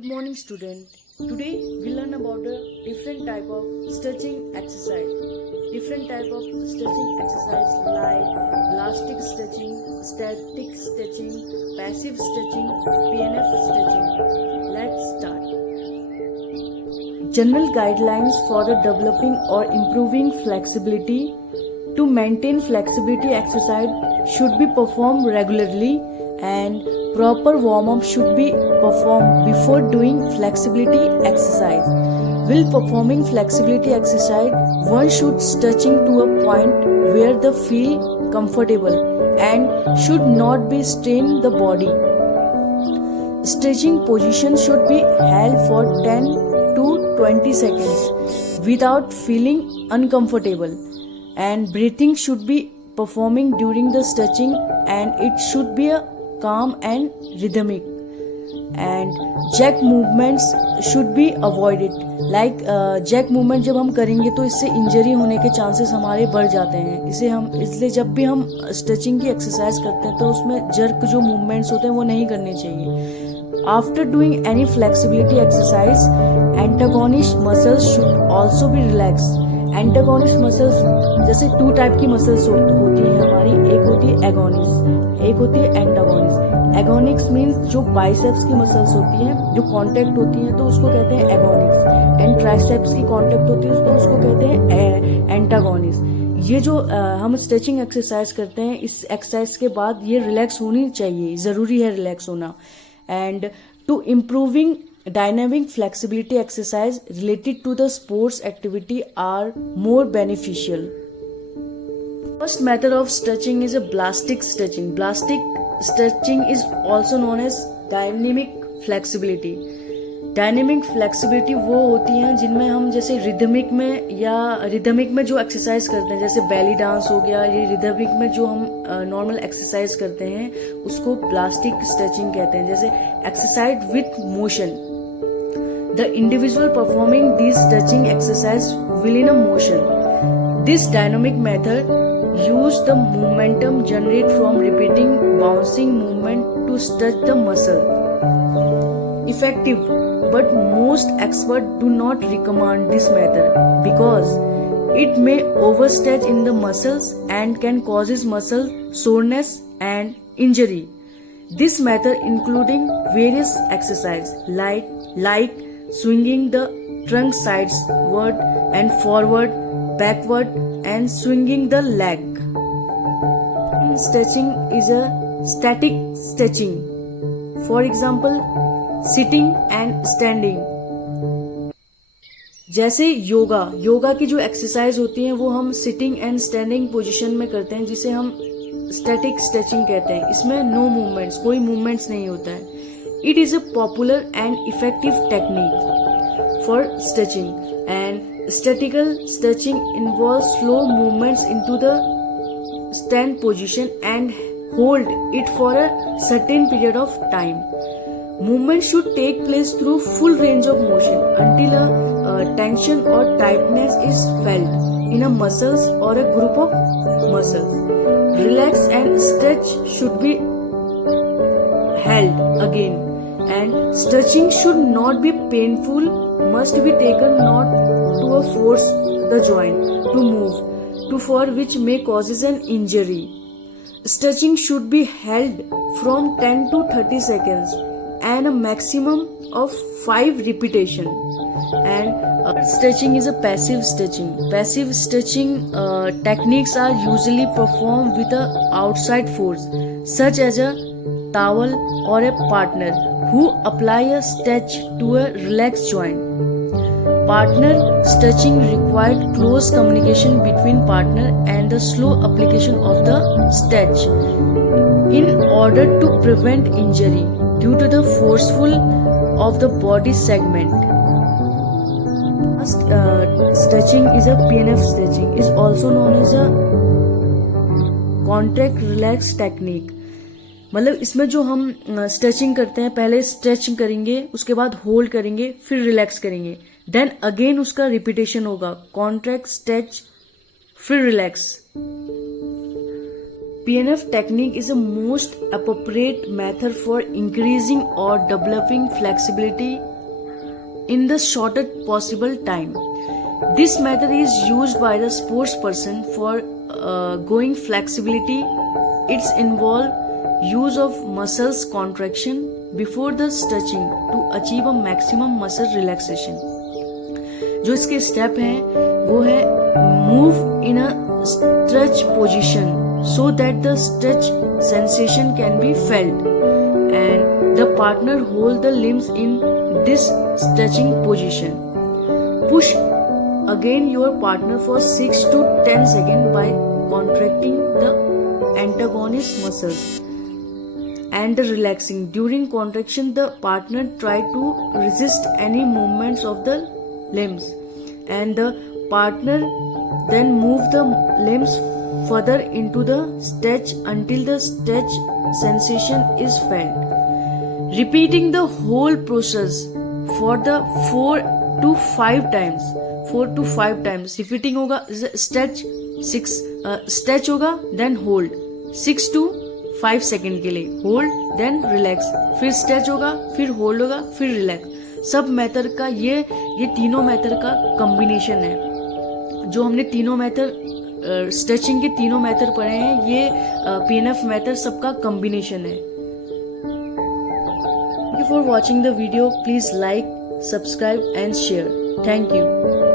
Good morning, student. Today we learn about the different type of stretching exercise. Different type of stretching exercise like elastic stretching, static stretching, passive stretching, PNF stretching. Let's start. General guidelines for the developing or improving flexibility. To maintain flexibility, exercise should be performed regularly and proper warm-up should be performed before doing flexibility exercise. While performing flexibility exercise, one should stretching to a point where they feel comfortable and should not be strain the body. Stretching position should be held for 10 to 20 seconds without feeling uncomfortable, and breathing should be performing during the stretching and it should be a calm and rhythmic, and jack movements should be avoided. like jack movement जब हम करेंगे तो इससे injury होने के chances हमारे बढ़ जाते हैं। इसलिए जब भी हम स्ट्रेचिंग की एक्सरसाइज करते हैं तो उसमें जर्क जो मूवमेंट्स होते हैं वो नहीं करने चाहिए। After doing any flexibility exercise, antagonist muscles should also be relax. Antagonist muscles जैसे 2 टाइप की मसल्स होती है हमारी, एक होती है एगोनिस्ट, एक होती है एंटागोनिस्ट। एगोनिक्स मीन्स जो बाइसेप्स की मसल्स होती हैं जो कांटेक्ट होती हैं तो उसको कहते हैं एगोनिक्स, एंड ट्राइसेप्स की कांटेक्ट होती है तो उसको कहते हैं एंटागोनिस्ट। ये जो हम स्ट्रेचिंग एक्सरसाइज करते हैं, इस एक्सरसाइज के बाद ये रिलैक्स होनी चाहिए, जरूरी है रिलैक्स होना। And to improving dynamic flexibility exercise related to the sports activity are more beneficial. First method of stretching is a plastic stretching. Plastic stretching is also known as dynamic flexibility. Dynamic flexibility वो होती हैं जिनमें हम जैसे rhythmic में जो exercise करते हैं, जैसे बेली डांस हो गया, ये रिदमिक में जो हम नॉर्मल एक्सरसाइज करते हैं उसको प्लास्टिक स्ट्रेचिंग कहते हैं। जैसे exercise with motion, the individual performing this stretching exercise will in a motion. This dynamic method use the momentum generate from repeating bouncing movement to stretch the muscle. Effective, but most experts do not recommend this method because it may overstretch in the muscles and can causes muscle soreness and injury. This method including various exercise like swinging the trunk sideward and forward, backward, and swinging the leg. Stretching is a static stretching. For example, sitting and standing. जैसे योगा की जो exercise होती है वो हम sitting and standing position में करते हैं, जिसे हम स्टैटिक स्ट्रेचिंग कहते हैं। इसमें नो मूवमेंट्स, कोई मूवमेंट्स नहीं होता है। It is a popular and effective technique for stretching, and statistical stretching involve slow movements into the stand position and hold it for a certain period of time. Movement should take place through full range of motion until a tension or tightness is felt in a muscles or a group of muscles. Relax and stretch should be held again, and stretching should not be painful, must be taken not to force the joint to move, for which may causes an injury. Stretching should be held from 10 to 30 seconds and a maximum of 5 repetitions. And stretching is a passive stretching. Passive stretching techniques are usually performed with a outside force, such as a towel or a partner who apply a stretch to a relaxed joint. Partner stretching required close communication between partner and the slow application of the stretch in order to prevent injury due to the forceful of the body segment. Stretching is a PNF stretching, is also known as a contract relax technique. मतलब इसमें जो हम stretching करते हैं, पहले stretch करेंगे, उसके बाद होल्ड करेंगे, फिर रिलैक्स करेंगे, देन अगेन उसका रिपीटेशन होगा, कॉन्ट्रैक्ट, स्ट्रेच, फिर relax. PNF technique is a most appropriate method for increasing or developing flexibility in the shortest possible time. This method is used by the sports person for going flexibility. It's involve use of muscles contraction before the stretching to achieve a maximum muscle relaxation. जो इसके step हैं वो है move in a stretch position so that the stretch sensation can be felt, and the partner hold the limbs in this stretching position. Push again your partner for 6 to 10 seconds by contracting the antagonist muscles and relaxing. During contraction, the partner try to resist any movements of the limbs, and the partner then move the limbs further into the stretch until the stretch sensation is felt. Repeating the whole process for the 4 to 5 times. 4 to 5 times repeating होगा. Stretch 6 stretch होगा, then hold 6 to 5 second के लिए, hold then relax, फिर stretch होगा, फिर hold होगा, फिर relax. सब मेथड का ये तीनों मेथड का कॉम्बिनेशन है. जो हमने तीनों मेथड स्ट्रेचिंग के तीनों मेथड पढ़े हैं, ये PNF मेथड सबका कॉम्बिनेशन है. Thank you for watching the video. Please like, subscribe and share. Thank you.